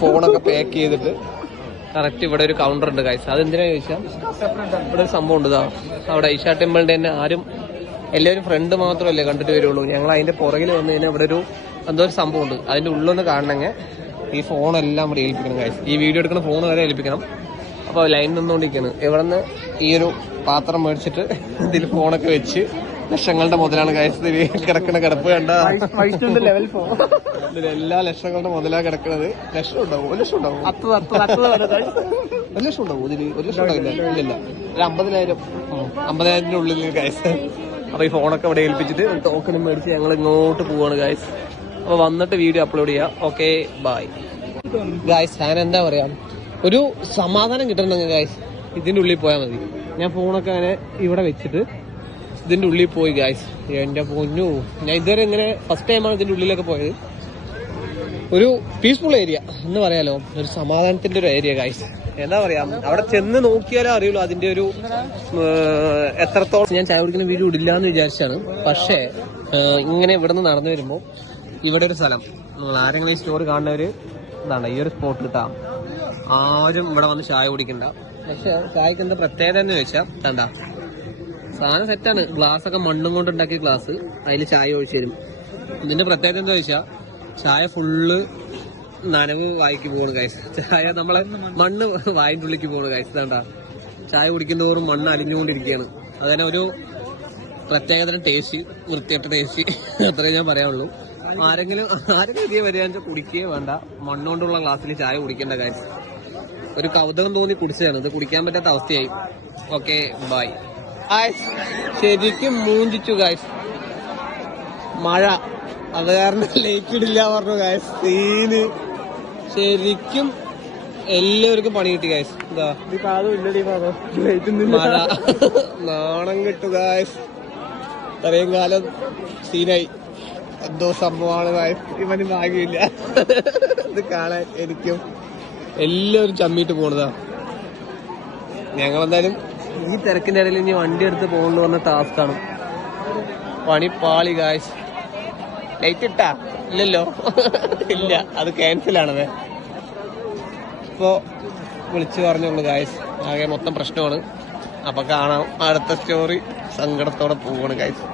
ഫോണൊക്കെ പാക്ക് ചെയ്തിട്ട് കറക്റ്റ് ഇവിടെ ഒരു കൗണ്ടർ ഉണ്ട് ഗൈസ്. അതെന്തിനാ ചോദിച്ചാൽ ഇവിടെ ഒരു സംഭവം ഉണ്ട്. അവിടെ ഈശാ ടെമ്പിളിന്റെ തന്നെ ആരും എല്ലാവരും ഫ്രണ്ട് മാത്രമല്ലേ കണ്ടിട്ട് വരുള്ളൂ. ഞങ്ങൾ അതിന്റെ പുറകിൽ വന്നു കഴിഞ്ഞാൽ ഇവിടെ എന്തോ ഒരു സംഭവം ഉണ്ട്. അതിന്റെ ഉള്ളൊന്ന് കാണണമെങ്കിൽ ഈ ഫോണെല്ലാം ഇവിടെ ഏൽപ്പിക്കണം ഗൈസ്. ഈ വീഡിയോ എടുക്കുന്ന ഫോൺ വരെ ഏൽപ്പിക്കണം. അപ്പോൾ ലൈൻ നിന്നുകൊണ്ടിരിക്കുകയാണ്. ഇവിടെ നിന്ന് ഈ ഒരു പാത്രം മേടിച്ചിട്ട് ഇതിൽ ഫോണൊക്കെ വെച്ച് ലക്ഷങ്ങളുടെ മുതലാണ് ഗൈസ് കിടക്കുന്ന കിടപ്പ് കണ്ട. ഇതിലെല്ലാ ലക്ഷങ്ങളുടെ മുതലാണ് കിടക്കുന്നത്. ലക്ഷം ഉണ്ടാവും, 1 ലക്ഷം ഉണ്ടാവും, 1 ലക്ഷം ഉണ്ടാവും. ഇതിൽ 1 ലക്ഷം ഉണ്ടാവില്ല, ഇല്ലല്ല, ഒരു 50,000 ഉള്ളിൽ ഗൈസ്. അപ്പൊ ഈ ഫോണൊക്കെ ഇവിടെ ഏൽപ്പിച്ചിട്ട് ടോക്കണും മേടിച്ച് ഞങ്ങൾ ഇങ്ങോട്ട് പോവാണ് ഗൈസ്. അപ്പൊ വന്നിട്ട് വീഡിയോ അപ്ലോഡ് ചെയ്യാം. Okay bye guys. ഞാൻ എന്താ പറയാ, ഒരു സമാധാനം കിട്ടണമെങ്കിൽ ഗൈസ് ഇതിന്റെ ഉള്ളിൽ പോയാൽ മതി. ഞാൻ ഫോണൊക്കെ അങ്ങനെ ഇവിടെ വെച്ചിട്ട് ഇതിന്റെ ഉള്ളിൽ പോയി ഗൈസ്. എന്റെ പൊന്നു, ഞാൻ ഇതുവരെ ഇങ്ങനെ ഫസ്റ്റ് ടൈമാണ് ഇതിന്റെ ഉള്ളിലൊക്കെ പോയത്. ഒരു പീസ്ഫുൾ ഏരിയ എന്ന് പറയാലോ, ഒരു സമാധാനത്തിന്റെ ഒരു ഏരിയ ഗൈസ്. എന്താ പറയാ, അവിടെ ചെന്ന് നോക്കിയാലേ അറിയുള്ളൂ അതിന്റെ ഒരു എത്രത്തോളം. ഞാൻ ചായ കുടിക്കുന്ന വീഡിയോ ഇടില്ല എന്ന് വിചാരിച്ചാണ്. പക്ഷേ ഇങ്ങനെ ഇവിടെ നിന്ന് നടന്നു വരുമ്പോൾ ഇവിടെ ഒരു സ്ഥലം, നിങ്ങൾ ആരെങ്കിലും ഈ സ്റ്റോർ കാണുന്നവര് ഇതാണ് ഈ ഒരു സ്പോട്ട് കിട്ടാ. ആരും ഇവിടെ വന്ന് ചായ കുടിക്കണ്ട. പക്ഷെ ചായക്ക് എന്താ പ്രത്യേകത എന്ന് ചോദിച്ചാൽ കണ്ട സാധനം സെറ്റാണ്. ഗ്ലാസ് ഒക്കെ മണ്ണും കൊണ്ട് ഉണ്ടാക്കിയ ഗ്ലാസ്, അതിൽ ചായ ഒഴിച്ചു തരും. ഇതിന്റെ പ്രത്യേകത എന്താ ചോദിച്ചാൽ ചായ ഫുള്ള് നനവ് വായിക്ക് പോകണം ഗൈസ്. ചായ നമ്മളെ മണ്ണ് വായിൻ്റെ ഉള്ളിലേക്ക് പോകണം ഗൈസ്. ഇതാണ്ട ചായ കുടിക്കുന്നതോറും മണ്ണ് അലിഞ്ഞുകൊണ്ടിരിക്കുകയാണ്. അതന്നെ ഒരു പ്രത്യേകതരം ടേസ്റ്റ്, വൃത്തിയായിട്ട ടേസ്റ്റ്, അത്രേ ഞാൻ പറയാനുള്ളൂ. ആരെങ്കിലും ഇതേ വരികയാണെന്ന് കുടിക്കുകയേ വേണ്ട. മണ്ണുകൊണ്ടുള്ള ഗ്ലാസ്സിൽ ചായ കുടിക്കേണ്ട ഗൈസ്. ഒരു കൗതുകം തോന്നി കുടിച്ചതാണ്. ഇത് കുടിക്കാൻ പറ്റാത്ത അവസ്ഥയായി. Okay bye. ശരിക്കും മൂഞ്ചിച്ചു ഗൈസ്. മഴ, അത് കാരണം ലൈറ്റ് ഇടില്ല പറഞ്ഞു ഗൈസ്. സീന് ശരിക്കും എല്ലാവർക്കും പണി കിട്ടി ഗൈസ്. എന്താ മഴ, നാണം കിട്ടു ഗൈസ്. ഇത്രയും കാലം സീനായി. എന്തോ സംഭവമാണ് ഗൈസ്. ഇവന് ഭാഗ്യമില്ല ഇത് കാണാൻ. എനിക്കും എല്ലാവരും ചമ്മിയിട്ട് പോണതാ. ഞങ്ങളെന്തായാലും ഈ തിരക്കിന്റെ ഇടയിൽ ഇനി വണ്ടി എടുത്ത് പോകണമെന്ന് പറഞ്ഞ ടാസ്ക്കാണ്. പണിപ്പാളി ഗൈസ്. ലൈറ്റ് ഇട്ടാ ഇല്ലല്ലോ, ഇല്ല, അത് ക്യാൻസലാണത്. ഇപ്പോ വിളിച്ചു പറഞ്ഞുള്ളൂ ഗൈസ്. ആകെ മൊത്തം പ്രശ്നമാണ്. അപ്പൊ കാണാം അടുത്ത സ്റ്റോറി. സങ്കടത്തോടെ പോവാണ് ഗൈസ്.